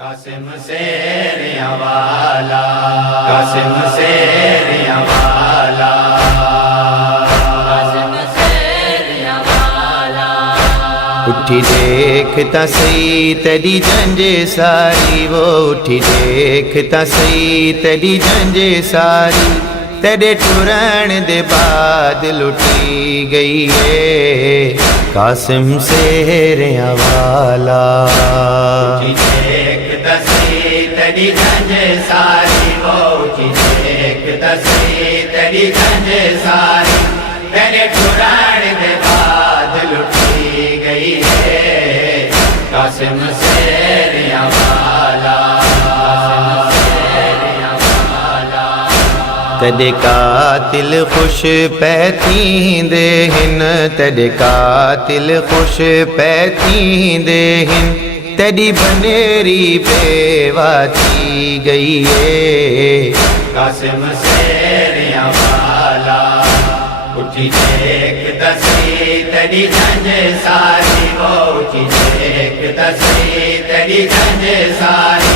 قاسم سیریاں والا، قاسم سیریاں والا، قاسم سیریاں والا، اٹھی دیکھتا سی تیری جنج ساری، وہ اٹھی دیکھتا سی تیری جنج ساری، تیرے ٹرن دے بعد لٹی گئی ہے قاسم سیریاں والا۔ اٹھی دیکھتا سی تیری جنج ساری، وہ اٹھی دیکھتا سی تیری جنج ساری، تیرے ٹرن دے بعد لٹی گئی ہے قاسم سیریاں والا، قاسم سیریاں والا۔ تیرے قاتل خوش پیتیندے ہن، تیرے قاتل خوش پیتیندے ہن، تیری بنیری بیوہ تھی گئی ہے قاسم سیریاں والا۔ اٹھی دیکھتا سی تیری جنج ساری، وہ اٹھی دیکھتا سی تیری جنج ساری،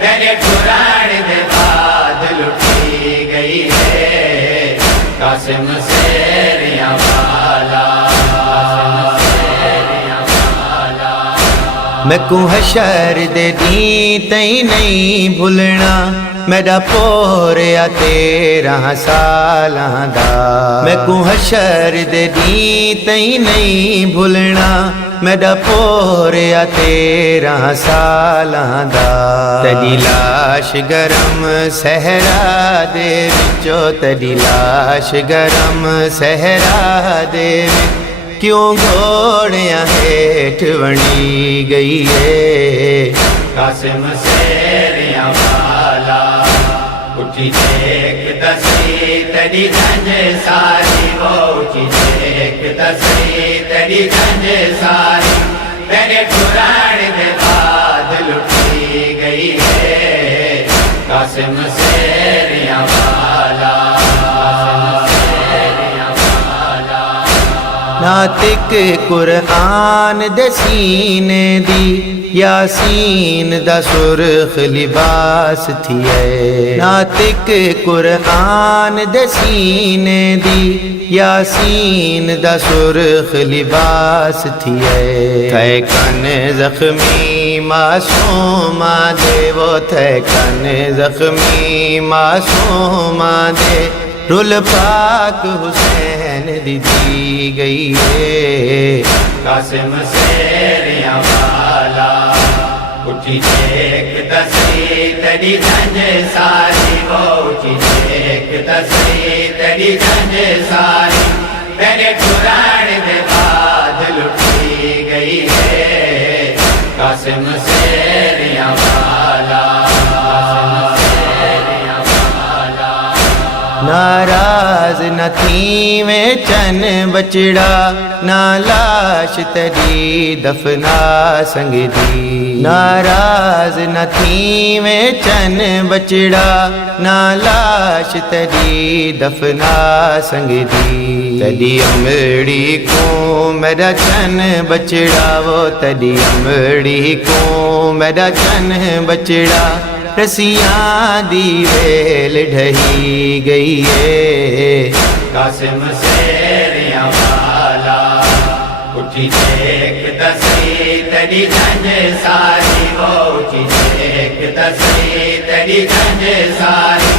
تیرے ٹرن دے بعد لٹی گئی ہے قاسم سیریاں والا، قاسم سیریاں والا۔ میں کو حشر دے دین تئی نہیں بھولنا، میرا پوریا 13 سالاں دا، میں کو حشر دے دین تئی نہیں بھولنا، میرا پوریا 13 سالاں دا۔ تیری لاش گرم صحرا دے وچوں، تیری لاش گرم صحرا دے وچ، کیوں گھوڑیاں ہیٹھ بنی گئی ہے قاسم سیریاں والا۔ اٹھی دیکھتا سی تیری جنج ساری، وہ اٹھی دیکھتا سی تیری جنج ساری، تیرے ٹرن دے بعد لٹی گئی ہے قاسم سیریاں والا، قاسم سیریاں والا۔ ناطق قرآن دے سینے دی، یاسین دا سرخ لباس تھی ہے، ناطق قرآن دے سینے دی، یاسین دا سرخ لباس تھی ہے۔ تھے کن زخمی معصوم دے، وہ تھے کن زخمی معصوم دے، رول پاک حسین دی گئی ہے قاسم سیریاں والا۔ اٹھی دیکھتا سی تیری جنج ساری، وہ اٹھی دیکھتا سی تیری جنج ساری، تیرے ٹرن دے بعد لٹی گئی ہے قاسم سیریاں والا، قاسم سیریاں والا۔ ناراض نہ تھی میں چن بچڑا، نہ لاش تیری دفنا سنگ دی، ناراض نہ تھی میں چن بچڑا، نہ لاش تیری دفنا سنگ دی۔ تیری امڑی کو میرا چن بچڑا، وہ تیری امڑی کو میرا چن بچڑا، رسیاں دی ویل ڈھہی گئی ہے قاسم سیریاں والا۔ اٹھی دیکھتا سی تیری جنج ساری، وہ اٹھی دیکھتا سی تیری جنج ساری،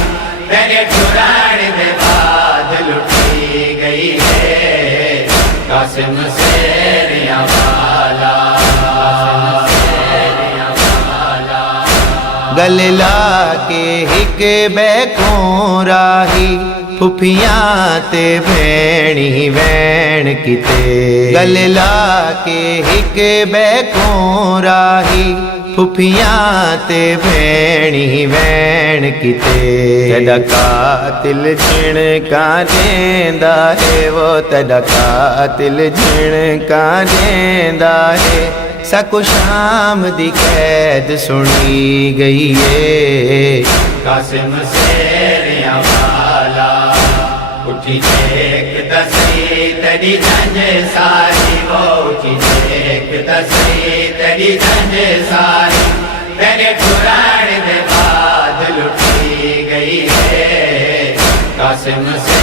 تیرے ٹرن دے بعد لٹی گئی ہے قاسم سیریاں والا، قاسم سیریاں والا۔ گل لا کے ہک بیکوں راہی، پھپھیاں تے بھینی وین کتے، گل لا کے ہک بیکوں راہی، پھپھیاں تے بھینی وین کتے۔ تیرا قاتل جن کا دیندا ہے، وہ تیرا قاتل جن کا دیندا ہے، سکو شام دی قید سنی گئی ہے قاسم سیریاں والا۔ اٹھی دیکھتا سی تیری جنج ساری، وہ اٹھی دیکھتا سی تیری جنج ساری، تیرے کے ٹھران دے بعد لٹی گئی ہے قاسم سے